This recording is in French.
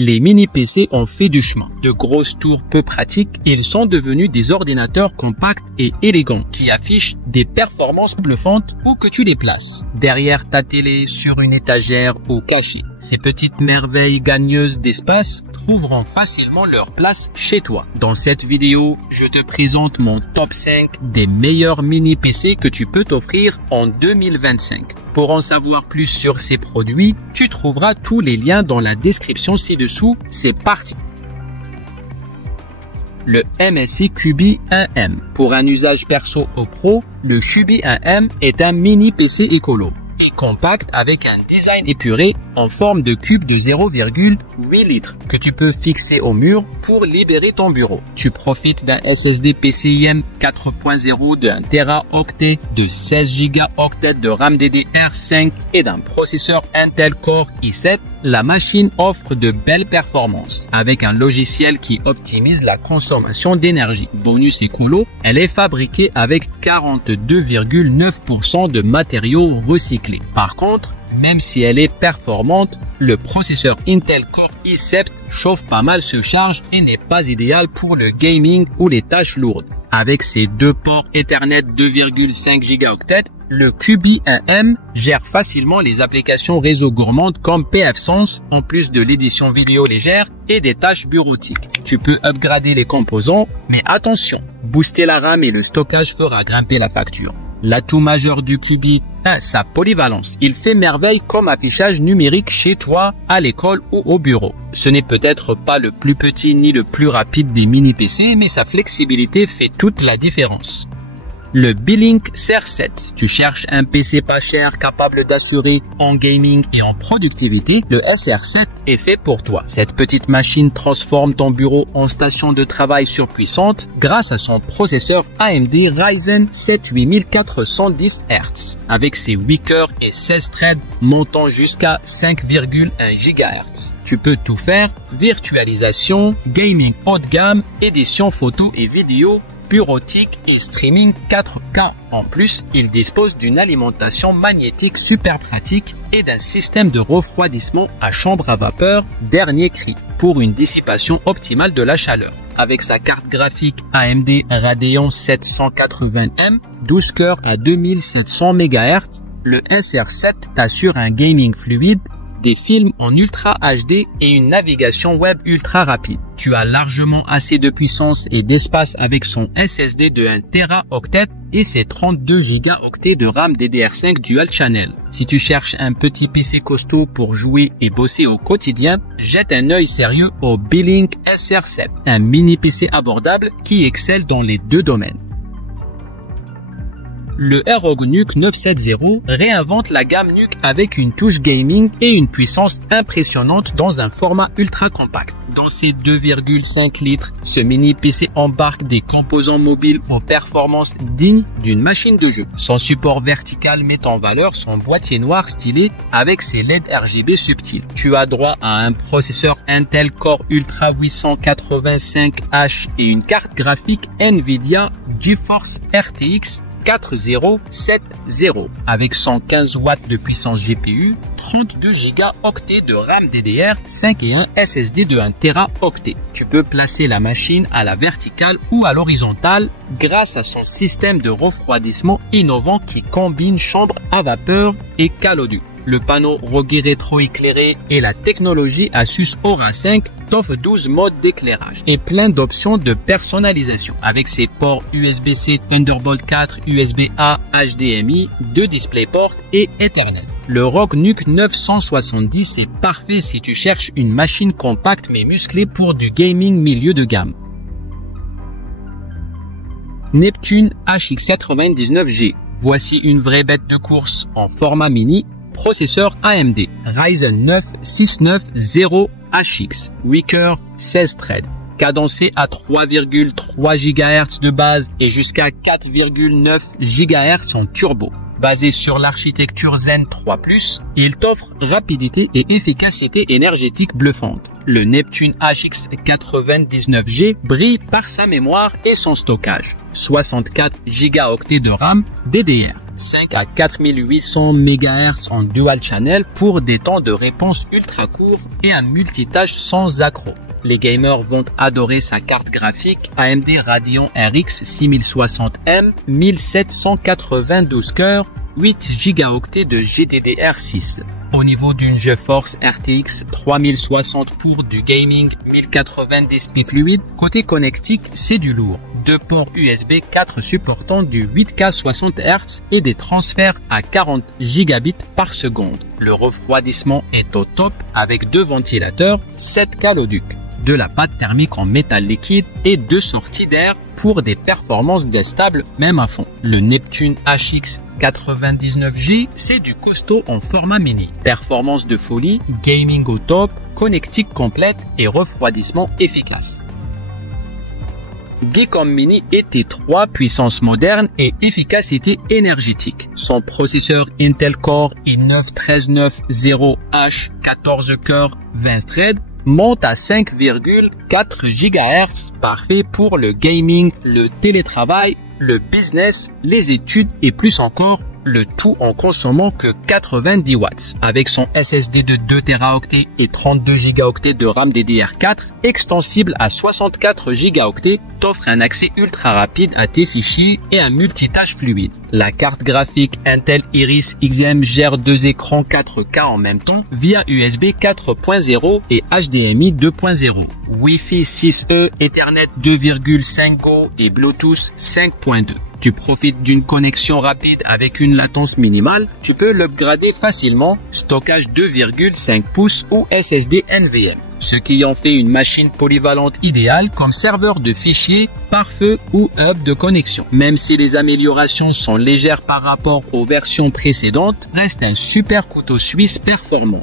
les mini-PC ont fait du chemin. De grosses tours peu pratiques, ils sont devenus des ordinateurs compacts et élégants qui affichent des performances bluffantes où que tu les places. Derrière ta télé, sur une étagère ou cachée. Ces petites merveilles gagneuses d'espace trouveront facilement leur place chez toi. Dans cette vidéo, je te présente mon top 5 des meilleurs mini-PC que tu peux t'offrir en 2025. Pour en savoir plus sur ces produits, tu trouveras tous les liens dans la description ci-dessous. C'est parti! Le MSI Cubi 1M. Pour un usage perso ou pro, le Cubi 1M est un mini PC écolo et compact avec un design épuré en forme de cube de 0,8 litres que tu peux fixer au mur pour libérer ton bureau. Tu profites d'un SSD PCIe 4.0 d'un Teraoctet, de 16 Go de RAM DDR5 et d'un processeur Intel Core i7. La machine offre de belles performances avec un logiciel qui optimise la consommation d'énergie. Bonus écolo, elle est fabriquée avec 42,9% de matériaux recyclés. Par contre, même si elle est performante, le processeur Intel Core i7 chauffe pas mal, se charge et n'est pas idéal pour le gaming ou les tâches lourdes. Avec ses deux ports Ethernet 2,5 Go, le Cubi 1M gère facilement les applications réseau gourmandes comme pfSense, en plus de l'édition vidéo légère et des tâches bureautiques. Tu peux upgrader les composants, mais attention, booster la RAM et le stockage fera grimper la facture. L'atout majeur du Cubi 1, sa polyvalence. Il fait merveille comme affichage numérique chez toi, à l'école ou au bureau. Ce n'est peut-être pas le plus petit ni le plus rapide des mini-PC, mais sa flexibilité fait toute la différence. Le Beelink CR7. Tu cherches un PC pas cher capable d'assurer en gaming et en productivité, le SR7 est fait pour toi. Cette petite machine transforme ton bureau en station de travail surpuissante grâce à son processeur AMD Ryzen 7 8410 Hz avec ses 8 cœurs et 16 threads montant jusqu'à 5,1 GHz. Tu peux tout faire, virtualisation, gaming haut de gamme, édition photo et vidéo, bureautique et streaming 4K. En plus, il dispose d'une alimentation magnétique super pratique et d'un système de refroidissement à chambre à vapeur dernier cri pour une dissipation optimale de la chaleur. Avec sa carte graphique AMD Radeon 780M, 12 cœurs à 2700 MHz, le SR7 t'assure un gaming fluide, des films en Ultra HD et une navigation web ultra rapide. Tu as largement assez de puissance et d'espace avec son SSD de 1 Teraoctet et ses 32 Go de RAM DDR5 Dual Channel. Si tu cherches un petit PC costaud pour jouer et bosser au quotidien, jette un œil sérieux au Beelink SR7, un mini PC abordable qui excelle dans les deux domaines. Le ROG NUC 970 réinvente la gamme NUC avec une touche gaming et une puissance impressionnante dans un format ultra compact. Dans ses 2,5 litres, ce mini PC embarque des composants mobiles aux performances dignes d'une machine de jeu. Son support vertical met en valeur son boîtier noir stylé avec ses LED RGB subtils. Tu as droit à un processeur Intel Core Ultra 885H et une carte graphique Nvidia GeForce RTX 4070 avec 115 watts de puissance GPU, 32 Go de RAM DDR5 et un SSD de 1 Teraoctet. Tu peux placer la machine à la verticale ou à l'horizontale grâce à son système de refroidissement innovant qui combine chambre à vapeur et caloduc. Le panneau ROG rétro-éclairé et la technologie Asus Aura 5 t'offrent 12 modes d'éclairage et plein d'options de personnalisation avec ses ports USB-C, Thunderbolt 4, USB-A, HDMI, 2 DisplayPort et Ethernet. Le ROG NUC 970 est parfait si tu cherches une machine compacte mais musclée pour du gaming milieu de gamme. Neptune HX99G. Voici une vraie bête de course en format mini. Processeur AMD Ryzen 9 690HX, 8 cœurs, 16 threads, cadencé à 3,3 GHz de base et jusqu'à 4,9 GHz en turbo. Basé sur l'architecture Zen 3+, il t'offre rapidité et efficacité énergétique bluffante. Le Neptune HX99G brille par sa mémoire et son stockage. 64 Go de RAM DDR. 5 à 4800 MHz en dual channel pour des temps de réponse ultra courts et un multitâche sans accroc. Les gamers vont adorer sa carte graphique AMD Radeon RX 6060M, 1792 cœurs, 8 Go de GDDR6. Au niveau d'une GeForce RTX 3060 pour du gaming, 1090 p fluide, côté connectique, c'est du lourd. 2 ports USB 4 supportant du 8K 60 Hz et des transferts à 40 gigabits par seconde. Le refroidissement est au top avec 2 ventilateurs, 7 caloducs, de la pâte thermique en métal liquide et 2 sorties d'air pour des performances stables même à fond. Le Neptune HX 99G, c'est du costaud en format mini. Performance de folie, gaming au top, connectique complète et refroidissement efficace. Geekom Mini était 3 puissance moderne et efficacité énergétique. Son processeur Intel Core i9-13900H 14 cœurs 20 threads monte à 5,4 GHz, parfait pour le gaming, le télétravail, le business, les études et plus encore, le tout en consommant que 90 watts. Avec son SSD de 2 Teraoctets et 32 Go de RAM DDR4, extensible à 64 Go, t'offre un accès ultra rapide à tes fichiers et un multitâche fluide. La carte graphique Intel Iris Xm gère 2 écrans 4K en même temps via USB 4.0 et HDMI 2.0. Wi-Fi 6E, Ethernet 2.5 Go et Bluetooth 5.2. Tu profites d'une connexion rapide avec une latence minimale, tu peux l'upgrader facilement, stockage 2,5 pouces ou SSD NVMe. Ce qui en fait une machine polyvalente idéale comme serveur de fichiers, pare-feu ou hub de connexion. Même si les améliorations sont légères par rapport aux versions précédentes, reste un super couteau suisse performant.